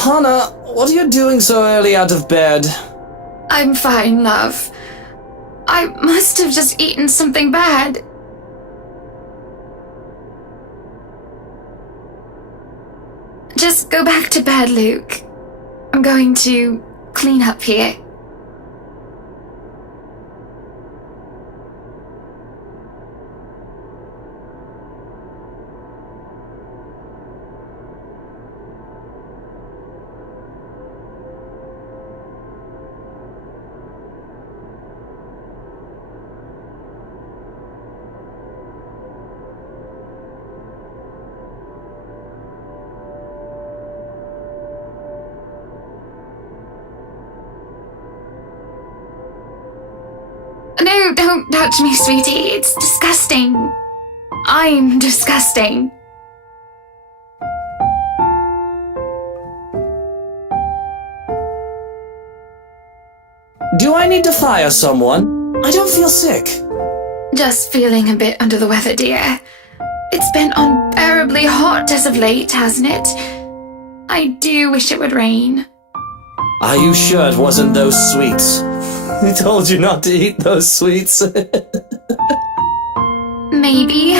Hana, what are you doing so early out of bed? I'm fine, love. I must have just eaten something bad. Just go back to bed, Luke. I'm going to clean up here. No, don't touch me, sweetie. It's disgusting. I'm disgusting. Do I need to fire someone? I don't feel sick. Just feeling a bit under the weather, dear. It's been unbearably hot as of late, hasn't it? I do wish it would rain. Are you sure it wasn't those sweets? I told you not to eat those sweets. Maybe.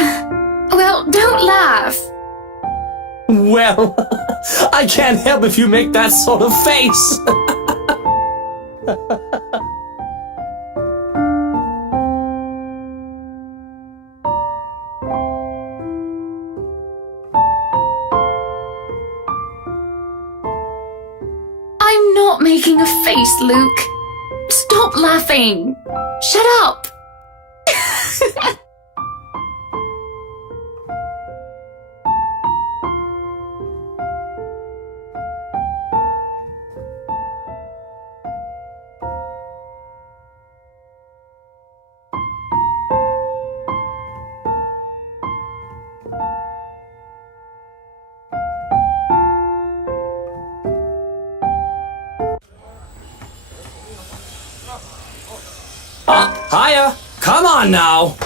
Well, don't laugh. Well, I can't help if you make that sort of face. I'm not making a face, Luke. Stop laughing. Shut up. Hiya! Come on now!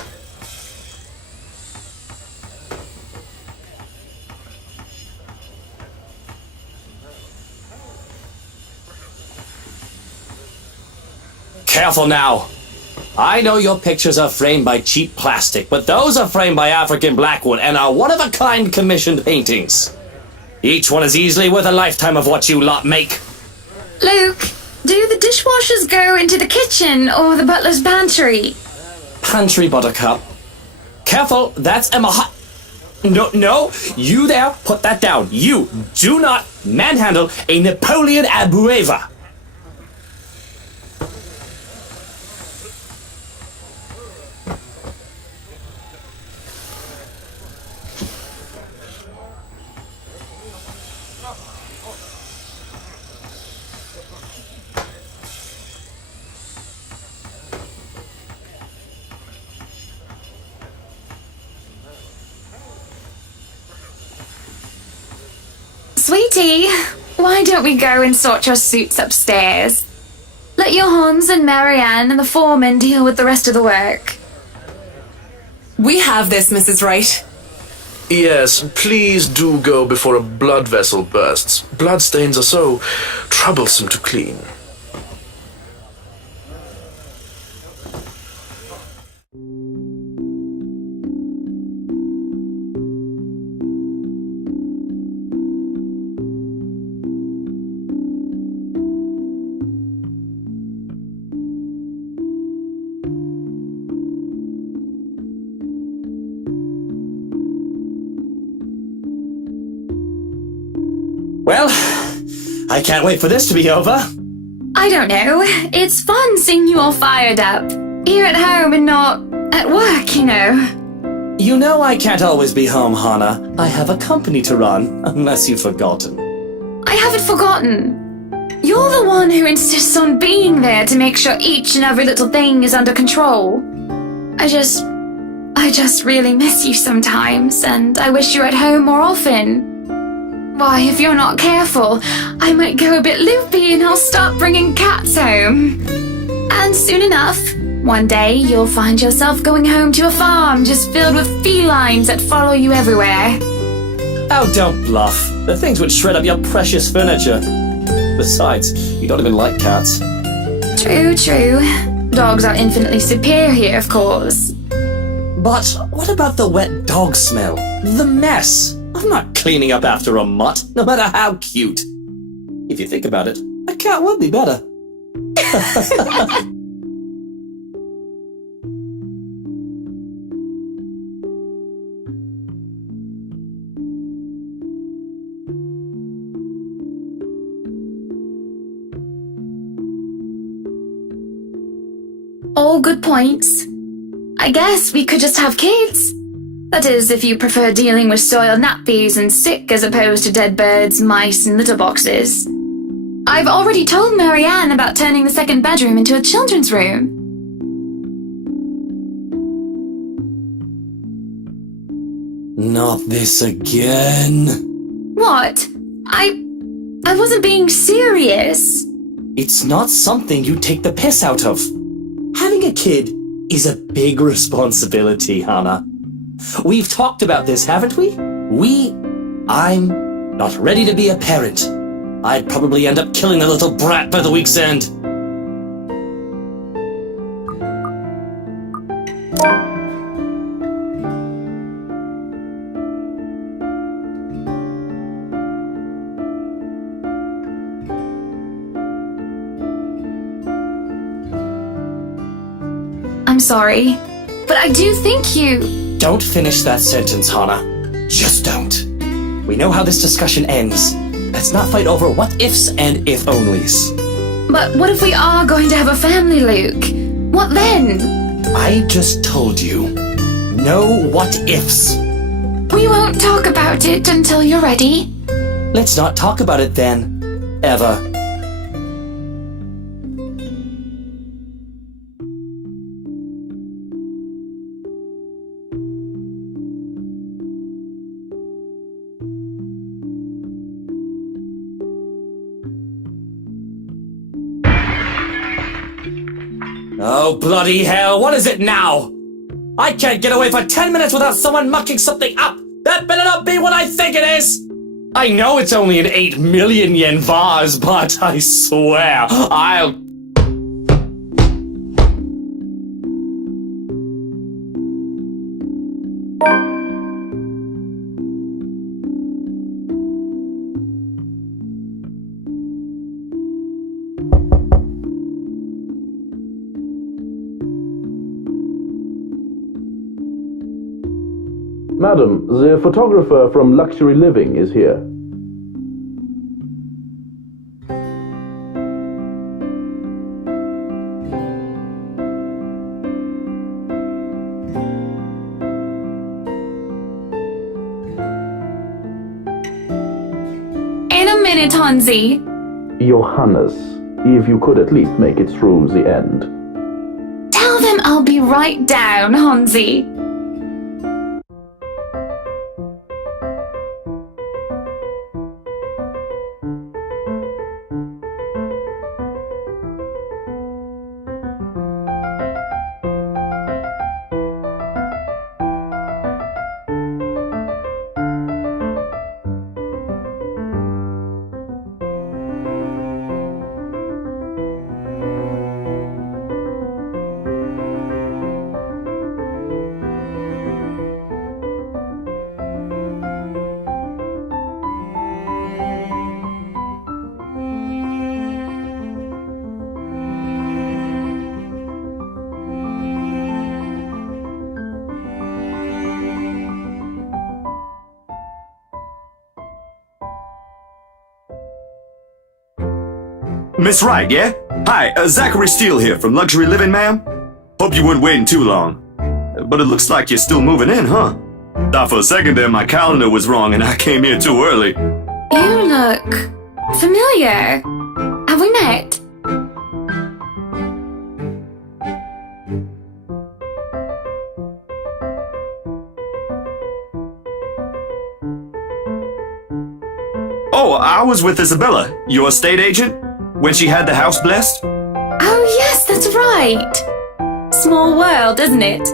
Careful now! I know your pictures are framed by cheap plastic, but those are framed by African Blackwood and are one-of-a-kind commissioned paintings. Each one is easily worth a lifetime of what you lot make. Luke, do the dishwashers go into the kitchen or the butler's pantry? Pantry, Buttercup. Careful, that's Emma No, you there, put that down. You do not manhandle a Napoleon Abueva. Sweetie, why don't we go and sort your suits upstairs? Let your Hans and Marianne and the foreman deal with the rest of the work. We have this, Mrs. Wright. Yes, please do go before a blood vessel bursts. Bloodstains are so troublesome to clean. Well, I can't wait for this to be over. I don't know. It's fun seeing you all fired up. Here at home and not at work, you know. You know I can't always be home, Hana. I have a company to run, unless you've forgotten. I haven't forgotten. You're the one who insists on being there to make sure each and every little thing is under control. I just really miss you sometimes, and I wish you were at home more often. Why, if you're not careful, I might go a bit loopy and I'll start bringing cats home. And soon enough, one day you'll find yourself going home to a farm just filled with felines that follow you everywhere. Oh, don't bluff. The things would shred up your precious furniture. Besides, you don't even like cats. True, true. Dogs are infinitely superior, of course. But what about the wet dog smell? The mess? I'm not cleaning up after a mutt, no matter how cute. If you think about it, a cat would be better. All good points. I guess we could just have kids. That is, if you prefer dealing with soiled nappies and sick as opposed to dead birds, mice, and litter boxes. I've already told Marianne about turning the second bedroom into a children's room. Not this again. What? I wasn't being serious. It's not something you take the piss out of. Having a kid is a big responsibility, Hannah. We've talked about this, haven't we? I'm not ready to be a parent. I'd probably end up killing the little brat by the week's end. I'm sorry, but I do think you... Don't finish that sentence, Hannah. Just don't. We know how this discussion ends. Let's not fight over what ifs and if onlys. But what if we are going to have a family, Luke? What then? I just told you. No what ifs. We won't talk about it until you're ready. Let's not talk about it then. Ever. Oh, bloody hell, what is it now? I can't get away for 10 minutes without someone mucking something up! That better not be what I think it is! I know it's only an 8 million yen vase, but I swear, I'll... Madam, the photographer from Luxury Living is here. In a minute, Hansi. Johannes, if you could at least make it through the end. Tell them I'll be right down, Hansi. Miss Wright, yeah? Hi, Zachary Steele here from Luxury Living, ma'am. Hope you weren't waiting too long. But it looks like you're still moving in, huh? Thought for a second there my calendar was wrong and I came here too early. You look familiar. Have we met? Oh, I was with Isabella, your estate agent, when she had the house blessed. Oh, yes, that's right. Small world, isn't it?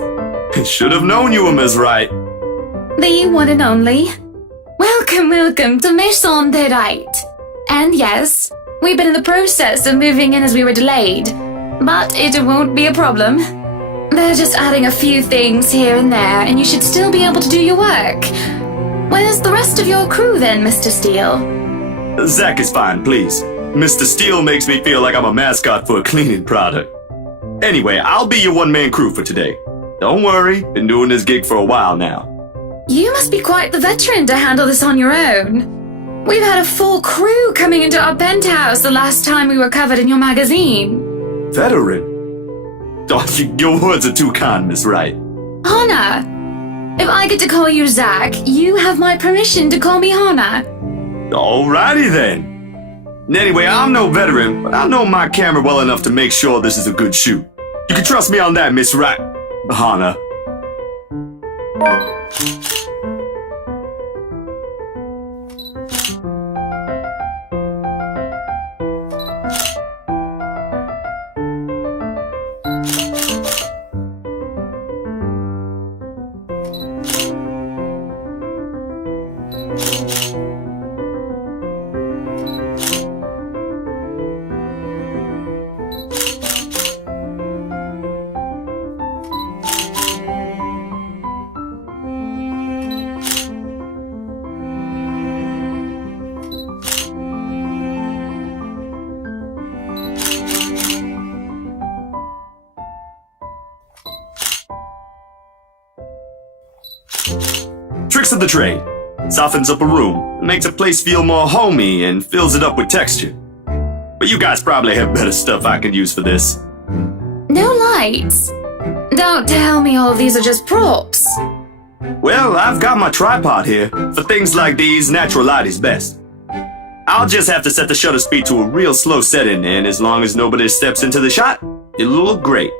Should have known you were Miss Wright. The one and only. Welcome to Maison de Right. And yes, we've been in the process of moving in as we were delayed, but it won't be a problem. They're just adding a few things here and there, and you should still be able to do your work. Where's the rest of your crew then, Mr. Steele? Zach is fine, please. Mr. Steele makes me feel like I'm a mascot for a cleaning product. Anyway, I'll be your one-man crew for today. Don't worry, been doing this gig for a while now. You must be quite the veteran to handle this on your own. We've had a full crew coming into our penthouse the last time we were covered in your magazine. Veteran? Oh, your words are too kind, Miss Wright. Hannah! If I get to call you Zach, you have my permission to call me Hannah. Alrighty then. Anyway, I'm no veteran, but I know my camera well enough to make sure this is a good shoot. You can trust me on that, Miss Wright. Hannah. Tricks of the trade. Softens up a room, makes a place feel more homey, and fills it up with texture. But you guys probably have better stuff I can use for this. No lights. Don't tell me all of these are just props. Well, I've got my tripod here. For things like these, natural light is best. I'll just have to set the shutter speed to a real slow setting, and as long as nobody steps into the shot, it'll look great.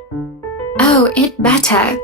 Oh, it better.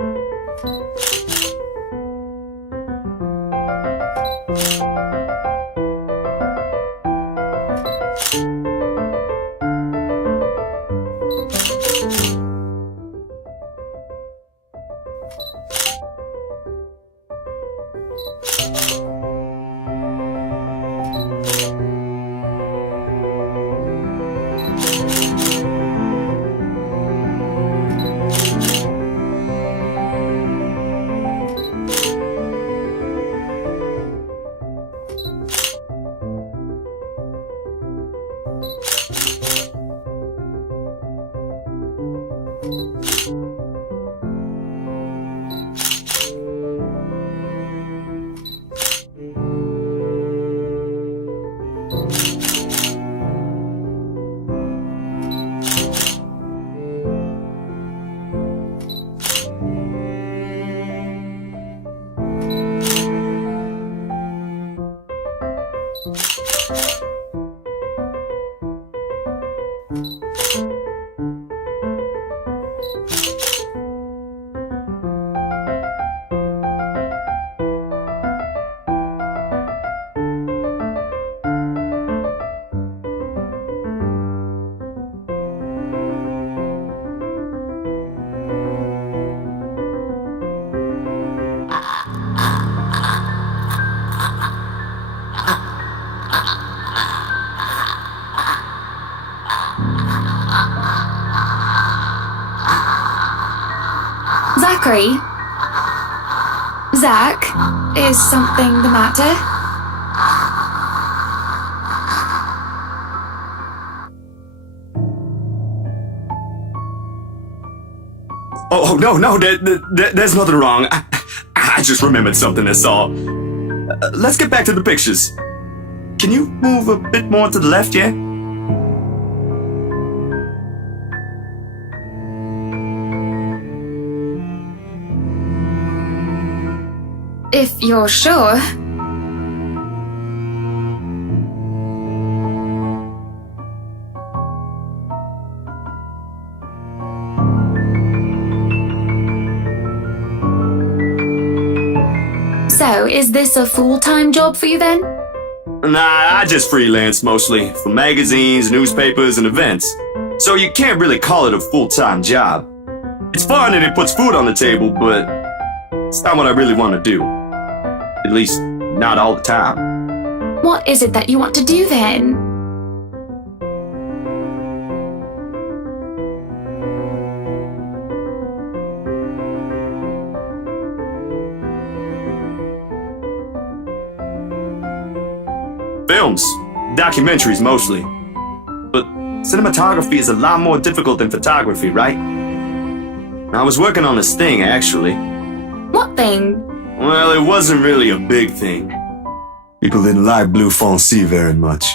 Zachary? Zach, is something the matter? Oh, no, there's nothing wrong. I just remembered something, that's all. Let's get back to the pictures. Can you move a bit more to the left, yeah? If you're sure. So, is this a full-time job for you then? Nah, I just freelance mostly, for magazines, newspapers, and events. So you can't really call it a full-time job. It's fun and it puts food on the table, but it's not what I really want to do. At least, not all the time. What is it that you want to do then? Films. Documentaries mostly. But cinematography is a lot more difficult than photography, right? I was working on this thing, actually. What thing? Well, it wasn't really a big thing. People didn't like Blue Fonzie very much.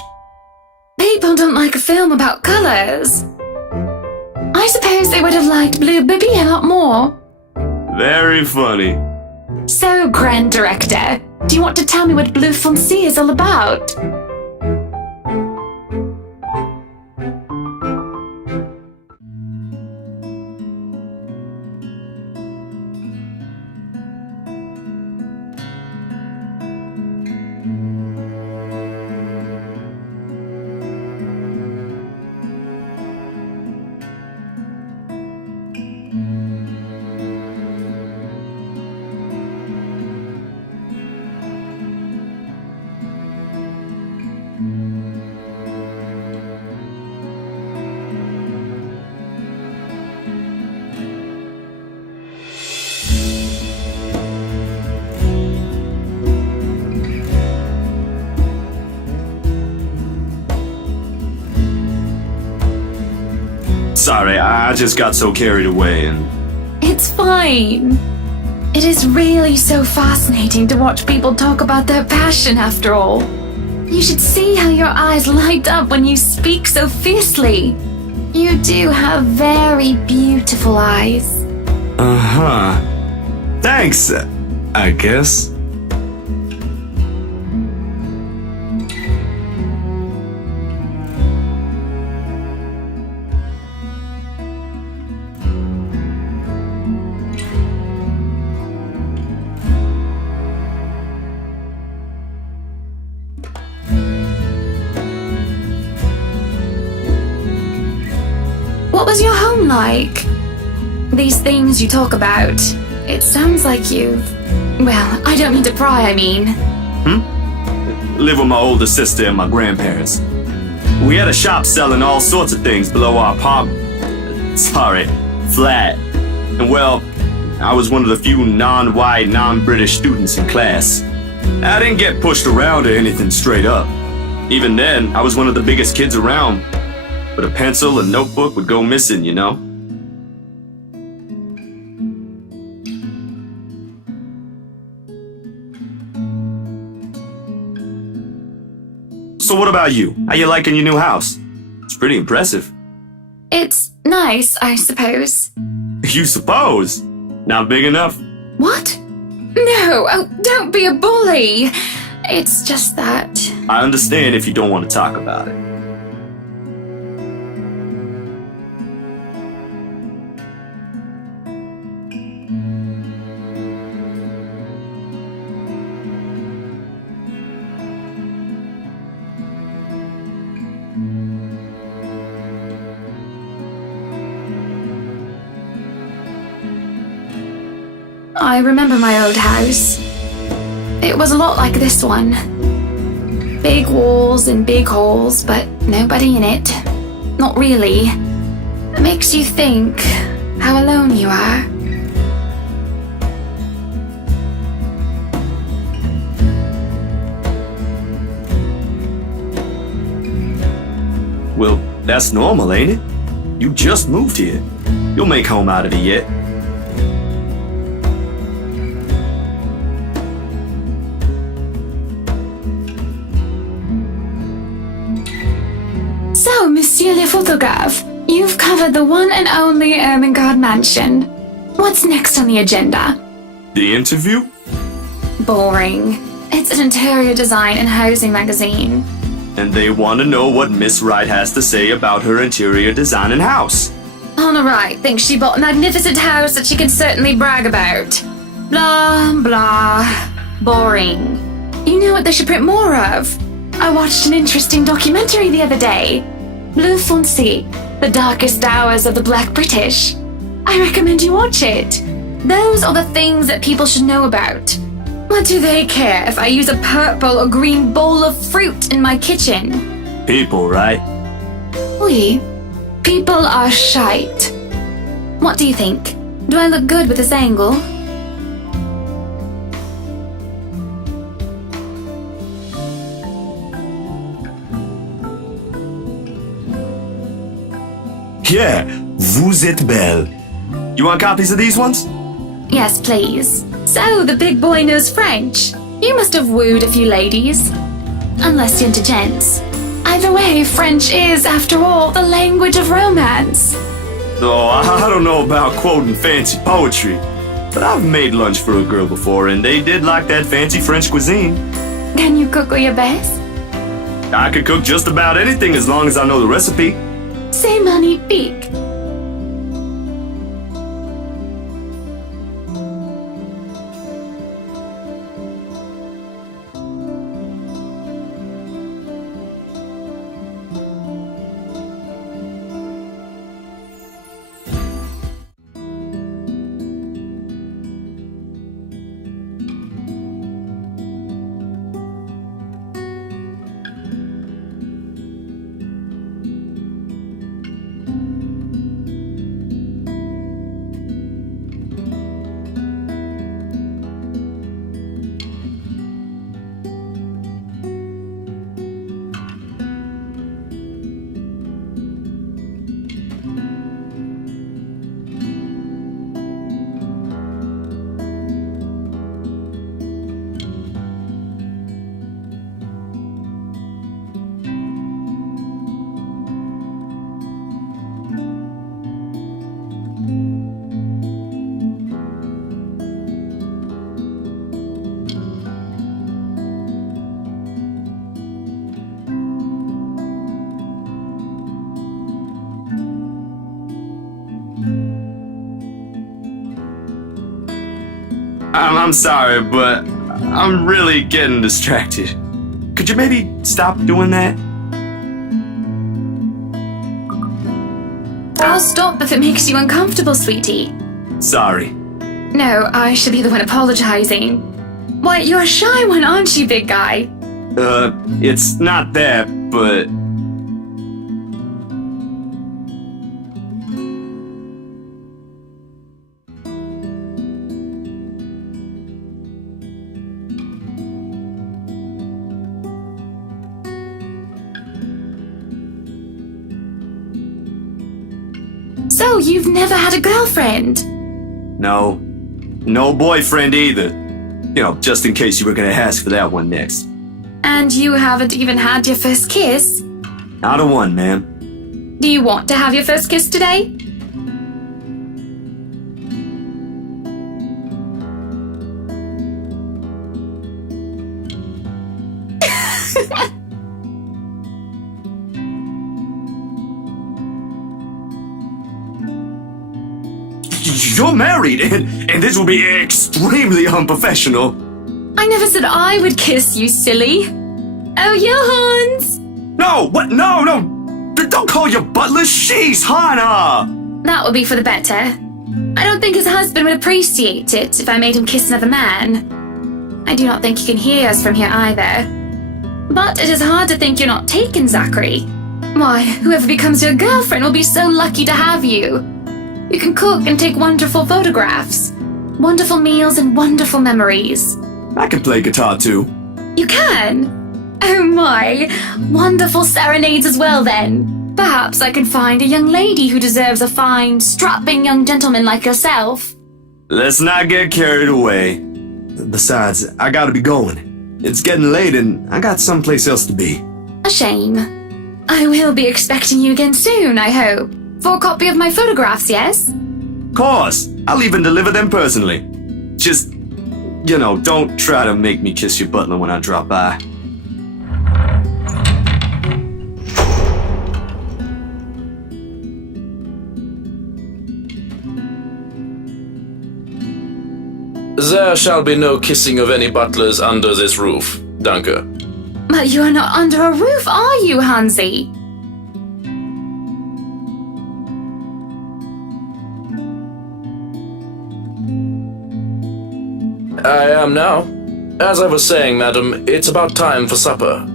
People don't like a film about colors. I suppose they would have liked Blue Bibby a lot more. Very funny. So, Grand Director, do you want to tell me what Blue Fonzie is all about? Sorry, I just got so carried away and... It's fine. It is really so fascinating to watch people talk about their passion after all. You should see how your eyes light up when you speak so fiercely. You do have very beautiful eyes. Uh-huh. Thanks, I guess. What was your home like? These things you talk about, it sounds like you've... Well, I don't mean to pry, I mean. Live with my older sister and my grandparents. We had a shop selling all sorts of things below our flat. And well, I was one of the few non-white, non-British students in class. I didn't get pushed around or anything straight up. Even then, I was one of the biggest kids around. But a pencil and notebook would go missing, you know? So what about you? How you liking your new house? It's pretty impressive. It's nice, I suppose. You suppose? Not big enough? What? No, oh, don't be a bully. It's just that... I understand if you don't want to talk about it. I remember my old house. It was a lot like this one. Big walls and big halls, but nobody in it. Not really. It makes you think how alone you are. Well, that's normal, ain't it? You just moved here. You'll make home out of it yet. So, Monsieur le Photographe, you've covered the one and only Ermengarde Mansion. What's next on the agenda? The interview? Boring. It's an interior design and housing magazine. And they want to know what Miss Wright has to say about her interior design and house. Honor Wright thinks she bought a magnificent house that she can certainly brag about. Blah, blah. Boring. You know what they should print more of? I watched an interesting documentary the other day. Blue Fonzie, The Darkest Hours of the Black British. I recommend you watch it. Those are the things that people should know about. What do they care if I use a purple or green bowl of fruit in my kitchen? People, right? Oui. People are shite. What do you think? Do I look good with this angle? Yeah, vous êtes belle. You want copies of these ones? Yes, please. So, the big boy knows French. You must have wooed a few ladies. Unless you're into gents. Either way, French is, after all, the language of romance. Oh, I don't know about quoting fancy poetry, but I've made lunch for a girl before, and they did like that fancy French cuisine. Can you cook your best? I could cook just about anything as long as I know the recipe. C'est magnifique. I'm sorry, but I'm really getting distracted. Could you maybe stop doing that? I'll stop if it makes you uncomfortable, sweetie. Sorry. No, I should be the one apologizing. Why, you're a shy one, aren't you, big guy? It's not that, but... So, you've never had a girlfriend? No. No boyfriend either. You know, just in case you were gonna ask for that one next. And you haven't even had your first kiss? Not a one, ma'am. Do you want to have your first kiss today? You're married, and this will be extremely unprofessional. I never said I would kiss you, silly. Oh, Johans! No, what? No, no! Don't call your butler. She's Hannah! That would be for the better. I don't think his husband would appreciate it if I made him kiss another man. I do not think he can hear us from here either. But it is hard to think you're not taken, Zachary. Why, whoever becomes your girlfriend will be so lucky to have you. You can cook and take wonderful photographs. Wonderful meals and wonderful memories. I can play guitar too. You can? Oh my! Wonderful serenades as well then. Perhaps I can find a young lady who deserves a fine, strapping young gentleman like yourself. Let's not get carried away. Besides, I gotta be going. It's getting late and I got someplace else to be. A shame. I will be expecting you again soon, I hope. For a copy of my photographs, yes? Course, I'll even deliver them personally. Just, you know, don't try to make me kiss your butler when I drop by. There shall be no kissing of any butlers under this roof, Danke. But you are not under a roof, are you, Hansi? I am now. As I was saying, madam, it's about time for supper.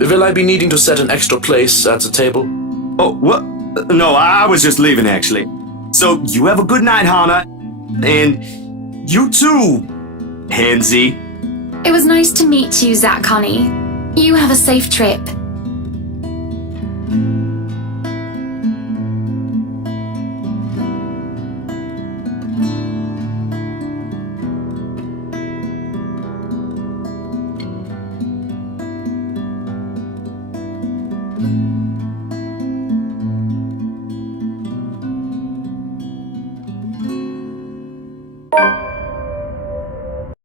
Will I be needing to set an extra place at the table? Oh, what? No, I was just leaving, actually. So, you have a good night, Hana. And you too, Pansy. It was nice to meet you, Zach Honey. You have a safe trip.